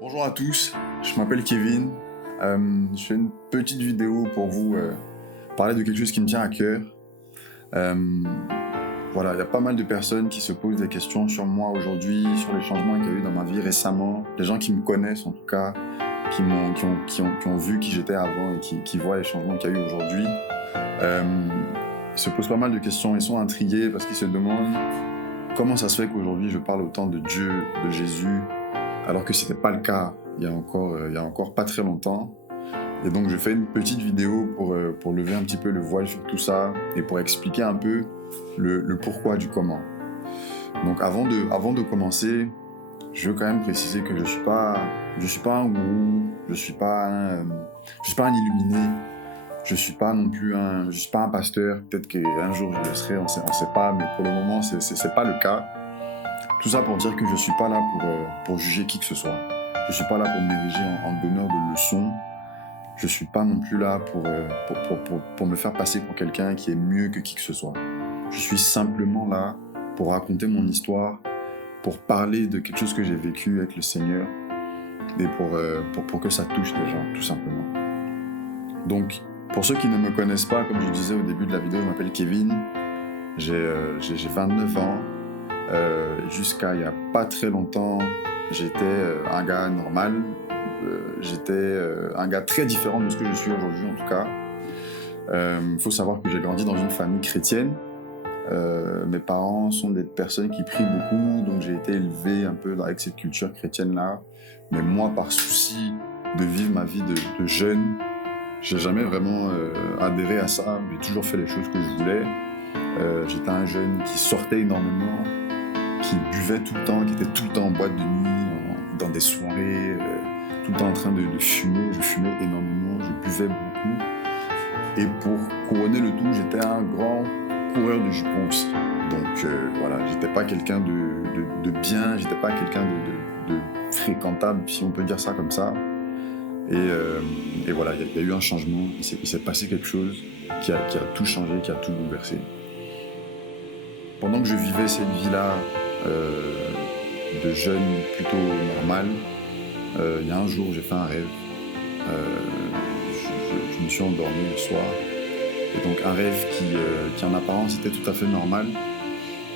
Bonjour à tous, je m'appelle Kevin. Je fais une petite vidéo pour vous parler de quelque chose qui me tient à cœur. Euh, voilà, il y a pas mal de personnes qui se posent des questions sur moi aujourd'hui, sur les changements qu'il y a eu dans ma vie récemment. Les gens qui me connaissent en tout cas, qui ont vu qui j'étais avant et qui voient les changements qu'il y a eu aujourd'hui. Ils se posent pas mal de questions, ils sont intrigués parce qu'ils se demandent comment ça se fait qu'aujourd'hui je parle autant de Dieu, de Jésus, alors que c'était pas le cas il y a encore pas très longtemps. Et donc je fais une petite vidéo pour lever un petit peu le voile sur tout ça et pour expliquer un peu le pourquoi du comment. Donc avant de commencer, je veux quand même préciser que je suis pas un gourou, je suis pas un illuminé, je suis pas un pasteur. Peut-être qu'un jour je le serai, on sait pas, mais pour le moment c'est pas le cas. Tout ça pour dire que je suis pas là pour juger qui que ce soit. Je suis pas là pour m'ériger en donneur de leçons. Je suis pas non plus là pour me faire passer pour quelqu'un qui est mieux que qui que ce soit. Je suis simplement là pour raconter mon histoire, pour parler de quelque chose que j'ai vécu avec le Seigneur et pour que ça touche les gens, tout simplement. Donc, pour ceux qui ne me connaissent pas, comme je disais au début de la vidéo, je m'appelle Kevin, j'ai 29 ans. Jusqu'à il y a pas très longtemps, j'étais un gars normal. J'étais un gars très différent de ce que je suis aujourd'hui, en tout cas. Faut savoir que j'ai grandi dans une famille chrétienne. Mes parents sont des personnes qui prient beaucoup, donc j'ai été élevé un peu avec cette culture chrétienne-là. Mais moi, par souci de vivre ma vie de jeune, j'ai jamais vraiment adhéré à ça. J'ai toujours fait les choses que je voulais. J'étais un jeune qui sortait énormément, qui buvait tout le temps, qui était tout le temps en boîte de nuit, dans des soirées, tout le temps en train de fumer. Je fumais énormément, je buvais beaucoup. Et pour couronner le tout, j'étais un grand coureur de jupons aussi. Donc voilà, j'étais pas quelqu'un de bien, j'étais pas quelqu'un de fréquentable, si on peut dire ça comme ça. Et voilà, il y a eu un changement, il s'est passé quelque chose qui a tout changé, qui a tout bouleversé. Pendant que je vivais cette vie-là, de jeune plutôt normal, il y a un jour j'ai fait un rêve. Je me suis endormi le soir. Et donc un rêve qui en apparence était tout à fait normal.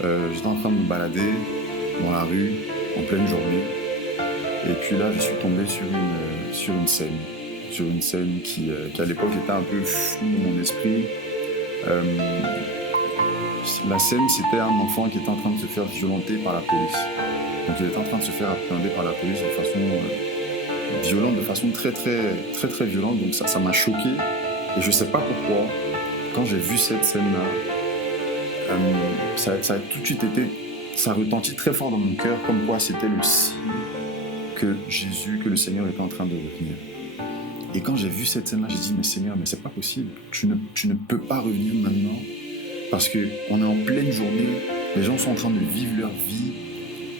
J'étais en train de me balader dans la rue en pleine journée. Et puis là, je suis tombé sur une scène qui à l'époque était un peu floue dans mon esprit. La scène, c'était un enfant qui était en train de se faire violenter par la police. Donc il était en train de se faire appréhender par la police de façon violente, de façon très très très violente. Donc ça m'a choqué. Et je sais pas pourquoi, quand j'ai vu cette scène-là, ça a tout de suite été, ça retentit très fort dans mon cœur, comme quoi c'était le signe que Jésus, que le Seigneur était en train de revenir. Et quand j'ai vu cette scène-là, j'ai dit, mais Seigneur, mais c'est pas possible. Tu ne peux pas revenir maintenant. Parce qu'on est en pleine journée, les gens sont en train de vivre leur vie,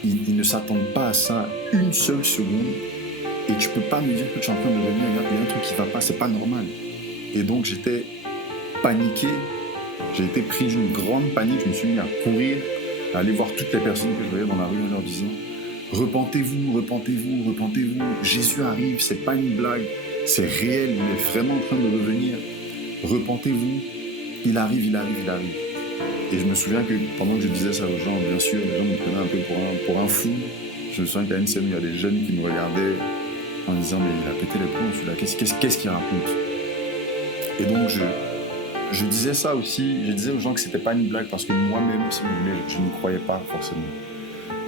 ils ne s'attendent pas à ça une seule seconde, et tu peux pas me dire que tu es en train de revenir, il y a un truc qui va pas, c'est pas normal. Et donc j'étais paniqué, j'ai été pris d'une grande panique, je me suis mis à courir, à aller voir toutes les personnes que je voyais dans la rue en leur disant « Repentez-vous, repentez-vous, repentez-vous, Jésus arrive, c'est pas une blague, c'est réel, il est vraiment en train de revenir, repentez-vous, il arrive, il arrive, il arrive. » Et je me souviens que pendant que je disais ça aux gens, bien sûr, les gens me prenaient un peu pour un fou. Je me souviens qu'il y a une scène où il y a des jeunes qui me regardaient en disant « Mais il a pété les plombs, celui-là, qu'est-ce qu'il raconte ?» Et donc je disais ça aussi, je disais aux gens que c'était pas une blague parce que moi-même, si vous voulez, je ne croyais pas forcément.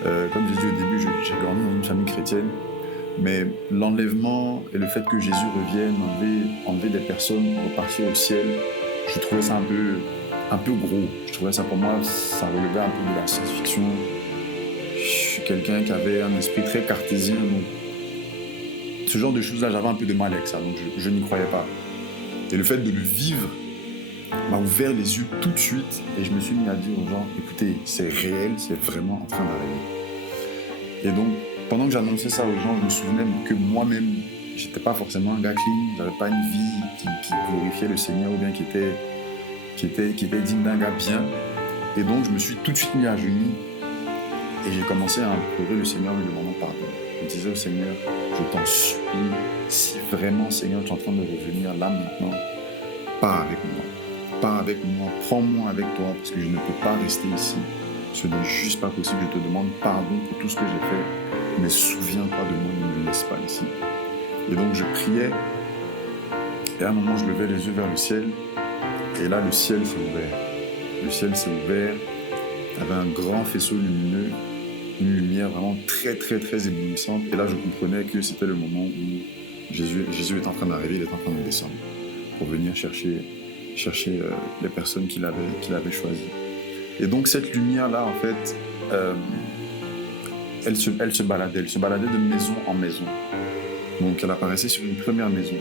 Comme j'ai dit au début, j'ai grandi dans une famille chrétienne, mais l'enlèvement et le fait que Jésus revienne, enlever des personnes pour repartir au ciel, je trouvais ça un peu gros. Je trouvais ça, pour moi, ça relevait un peu de la science-fiction. Je suis quelqu'un qui avait un esprit très cartésien, donc ce genre de choses-là, j'avais un peu de mal avec ça, donc je n'y croyais pas. Et le fait de le vivre m'a ouvert les yeux tout de suite, et je me suis mis à dire aux gens, écoutez, c'est réel, c'est vraiment en train d'arriver. Et donc, pendant que j'annonçais ça aux gens, je me souvenais que moi-même, j'étais pas forcément un gars clean, j'avais pas une vie qui glorifiait le Seigneur, ou bien qui était digne d'un gars bien. Et donc je me suis tout de suite mis à genoux et j'ai commencé à implorer le Seigneur, lui demandant pardon. Je disais au Seigneur, je t'en supplie, si vraiment, Seigneur, tu es en train de revenir là maintenant, pars avec moi. Pars avec moi, prends-moi avec toi, parce que je ne peux pas rester ici. Ce n'est juste pas possible. Je te demande pardon pour tout ce que j'ai fait, mais souviens-toi de moi, ne me laisse pas ici. Et donc je priais, et à un moment je levais les yeux vers le ciel, et là le ciel s'est ouvert. Le ciel s'est ouvert, il y avait un grand faisceau lumineux, une lumière vraiment très très très éblouissante, et là je comprenais que c'était le moment où Jésus est en train d'arriver, il est en train de descendre, pour venir chercher les personnes qu'il avait choisies. Et donc cette lumière-là, en fait, elle se baladait de maison en maison. Donc elle apparaissait sur une première maison.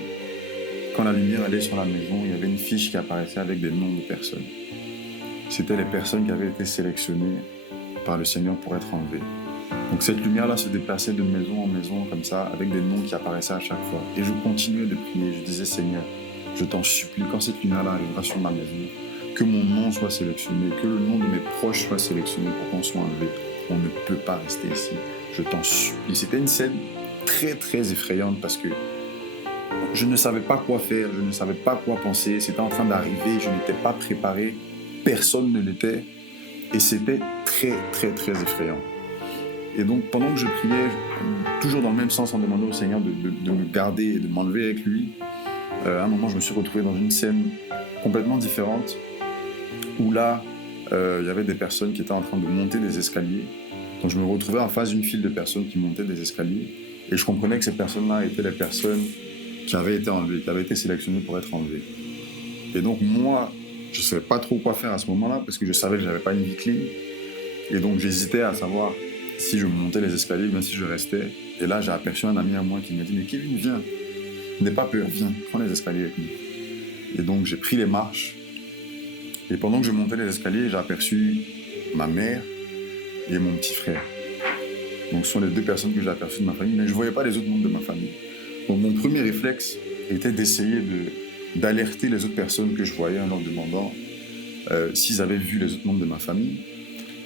Quand la lumière allait sur la maison, il y avait une fiche qui apparaissait avec des noms de personnes. C'était les personnes qui avaient été sélectionnées par le Seigneur pour être enlevées. Donc cette lumière-là se déplaçait de maison en maison comme ça, avec des noms qui apparaissaient à chaque fois. Et je continuais de prier, je disais Seigneur, je t'en supplie, quand cette lumière-là arrivera sur ma maison, que mon nom soit sélectionné, que le nom de mes proches soit sélectionné pour qu'on soit enlevé. On ne peut pas rester ici. Je t'en supplie. C'était une scène très très effrayante parce que je ne savais pas quoi faire, je ne savais pas quoi penser. C'était en train d'arriver, je n'étais pas préparé, personne ne l'était. Et c'était très très très effrayant. Et donc pendant que je priais, toujours dans le même sens en demandant au Seigneur de me garder et de m'enlever avec lui, à un moment je me suis retrouvé dans une scène complètement différente où là il y avait des personnes qui étaient en train de monter des escaliers. Donc je me retrouvais en face d'une file de personnes qui montaient des escaliers et je comprenais que ces personnes-là étaient les personnes qui avaient été enlevées, qui avaient été sélectionnées pour être enlevées. Et donc moi, je ne savais pas trop quoi faire à ce moment-là parce que je savais que je n'avais pas une vie clean. Et donc j'hésitais à savoir si je montais les escaliers ou bien si je restais. Et là j'ai aperçu un ami à moi qui m'a dit « Mais Kevin, viens, n'aie pas peur, viens, prends les escaliers avec nous. » Et donc j'ai pris les marches. Et pendant que je montais les escaliers, j'ai aperçu ma mère et mon petit frère. Donc ce sont les deux personnes que j'ai aperçues de ma famille, mais je ne voyais pas les autres membres de ma famille. Donc mon premier réflexe était d'essayer d'alerter les autres personnes que je voyais en leur demandant s'ils avaient vu les autres membres de ma famille.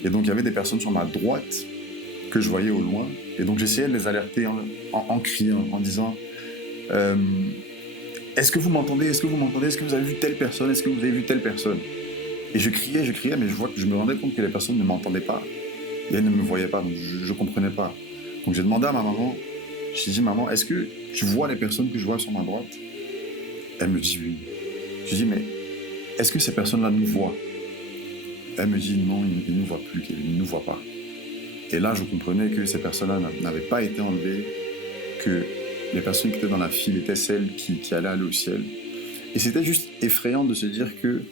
Et donc il y avait des personnes sur ma droite que je voyais au loin. Et donc j'essayais de les alerter en criant, en disant est-ce que vous m'entendez? Est-ce que vous m'entendez? Est-ce que vous avez vu telle personne? Est-ce que vous avez vu telle personne? Et je criais, mais je me rendais compte que les personnes ne m'entendaient pas. Et elles ne me voyaient pas, donc je ne comprenais pas. Donc j'ai demandé à ma maman, je lui ai dit, maman, est-ce que tu vois les personnes que je vois sur ma droite? Elle me dit oui. Je lui ai dit, mais est-ce que ces personnes-là nous voient? Elle me dit non, ils ne nous voient plus, ils ne nous voient pas. Et là, je comprenais que ces personnes-là n'avaient pas été enlevées, que les personnes qui étaient dans la file étaient celles qui allaient aller au ciel. Et c'était juste effrayant de se dire que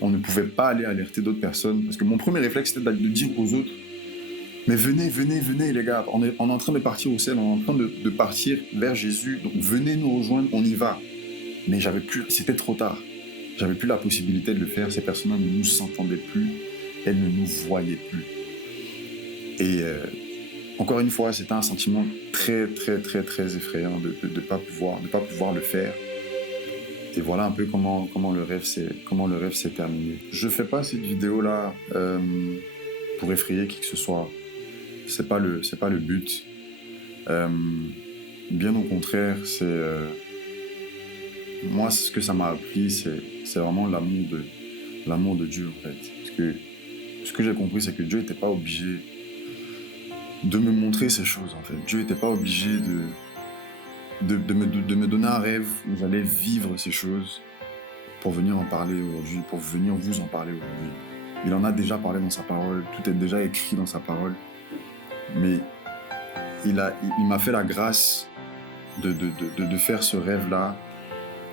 on ne pouvait pas aller alerter d'autres personnes. Parce que mon premier réflexe, c'était de dire aux autres, mais venez, venez, venez les gars, on est en train de partir au ciel, on est en train de partir vers Jésus, donc venez nous rejoindre, on y va. Mais c'était trop tard. J'avais plus la possibilité de le faire, ces personnes-là ne nous entendaient plus, elles ne nous voyaient plus. Et encore une fois, c'était un sentiment très, très, très, très effrayant de ne pas pouvoir le faire. Et voilà un peu comment le rêve s'est terminé. Je fais pas cette vidéo-là pour effrayer qui que ce soit. C'est pas le but. Bien au contraire, moi, ce que ça m'a appris, c'est vraiment l'amour de Dieu, en fait. Parce que ce que j'ai compris, c'est que Dieu n'était pas obligé de me montrer ces choses, en fait. Dieu n'était pas obligé de me donner un rêve où j'allais vivre ces choses pour venir en parler aujourd'hui, pour venir vous en parler aujourd'hui. Il en a déjà parlé dans sa parole, tout est déjà écrit dans sa parole, mais il m'a fait la grâce de faire ce rêve-là.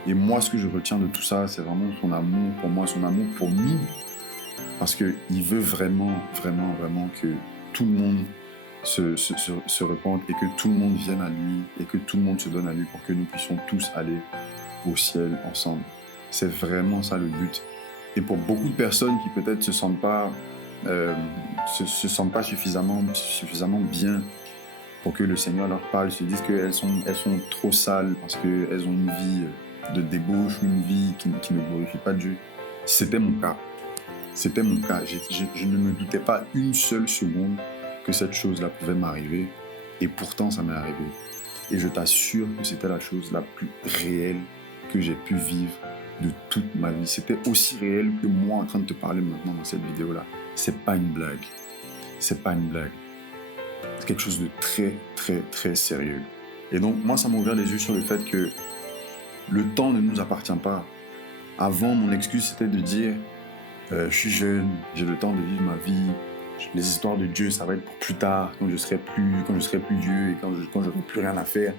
Et moi, ce que je retiens de tout ça, c'est vraiment son amour pour moi, son amour pour nous, parce qu'il veut vraiment, vraiment, vraiment que tout le monde se repente et que tout le monde vienne à lui et que tout le monde se donne à lui pour que nous puissions tous aller au ciel ensemble. C'est vraiment ça le but. Et pour beaucoup de personnes qui peut-être se sentent pas suffisamment bien pour que le Seigneur leur parle, se disent qu'elles sont trop sales parce qu'elles ont une vie de débauche, une vie qui ne glorifie pas Dieu. C'était mon cas. C'était mon cas. Je ne me doutais pas une seule seconde que cette chose-là pouvait m'arriver. Et pourtant, ça m'est arrivé. Et je t'assure que c'était la chose la plus réelle que j'ai pu vivre de toute ma vie. C'était aussi réel que moi en train de te parler maintenant dans cette vidéo-là. C'est pas une blague. C'est pas une blague. C'est quelque chose de très, très, très sérieux. Et donc, moi, ça m'a ouvert les yeux sur le fait que le temps ne nous appartient pas. Avant, mon excuse, c'était de dire je suis jeune, j'ai le temps de vivre ma vie. Les histoires de Dieu, ça va être pour plus tard, quand je serai plus vieux et quand j'aurai plus rien à faire.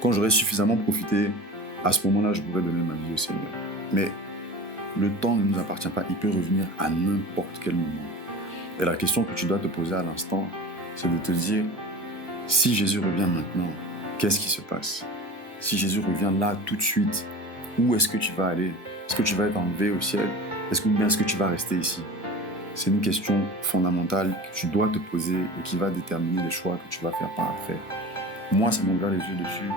Quand j'aurai suffisamment profité, à ce moment-là, je pourrai donner ma vie au Seigneur. Mais le temps ne nous appartient pas, il peut revenir à n'importe quel moment. Et la question que tu dois te poser à l'instant, c'est de te dire, si Jésus revient maintenant, qu'est-ce qui se passe? Si Jésus revient là, tout de suite, où est-ce que tu vas aller? Est-ce que tu vas être enlevé au ciel? Est-ce que tu vas rester ici? C'est une question fondamentale que tu dois te poser et qui va déterminer les choix que tu vas faire par après. Moi, ça m'a ouvert les yeux dessus.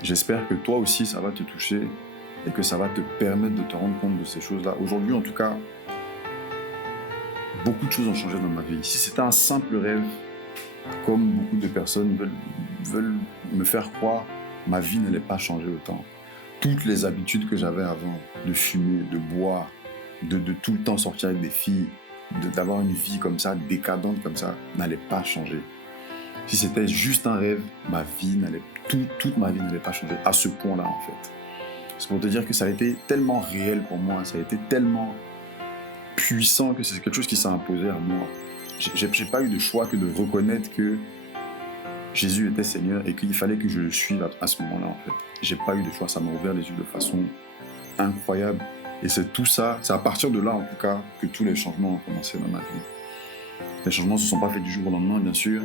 J'espère que toi aussi, ça va te toucher et que ça va te permettre de te rendre compte de ces choses-là. Aujourd'hui, en tout cas, beaucoup de choses ont changé dans ma vie. Si c'était un simple rêve, comme beaucoup de personnes veulent me faire croire, ma vie n'allait pas changer autant. Toutes les habitudes que j'avais avant, de fumer, de boire, de tout le temps sortir avec des filles, d'avoir une vie comme ça, décadente comme ça, n'allait pas changer. Si c'était juste un rêve, toute ma vie n'allait pas changer à ce point-là en fait. C'est pour te dire que ça a été tellement réel pour moi, ça a été tellement puissant que c'est quelque chose qui s'est imposé à moi. J'ai pas eu de choix que de reconnaître que Jésus était Seigneur et qu'il fallait que je le suive à ce moment-là en fait. J'ai pas eu de choix, ça m'a ouvert les yeux de façon incroyable. Et c'est tout ça, c'est à partir de là en tout cas que tous les changements ont commencé dans ma vie. Les changements ne se sont pas faits du jour au lendemain bien sûr,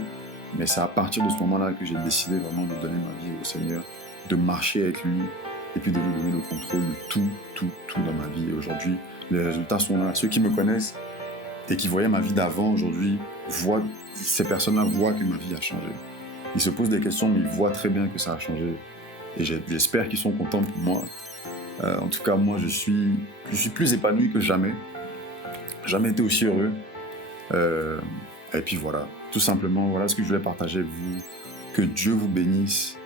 mais c'est à partir de ce moment-là que j'ai décidé vraiment de donner ma vie au Seigneur, de marcher avec lui et puis de lui donner le contrôle de tout dans ma vie. Et aujourd'hui, les résultats sont là. Ceux qui me connaissent et qui voyaient ma vie d'avant aujourd'hui, ces personnes-là voient que ma vie a changé. Ils se posent des questions, mais ils voient très bien que ça a changé. Et j'espère qu'ils sont contents pour moi. En tout cas, moi, je suis plus épanoui que jamais. Jamais été aussi heureux. Et puis voilà, tout simplement, voilà ce que je voulais partager avec vous. Que Dieu vous bénisse.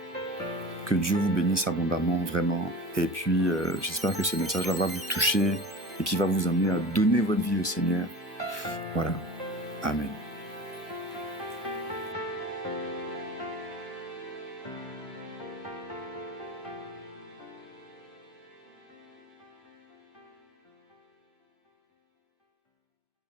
Que Dieu vous bénisse abondamment, vraiment. Et puis, j'espère que ce message-là va vous toucher et qui va vous amener à donner votre vie au Seigneur. Voilà. Amen.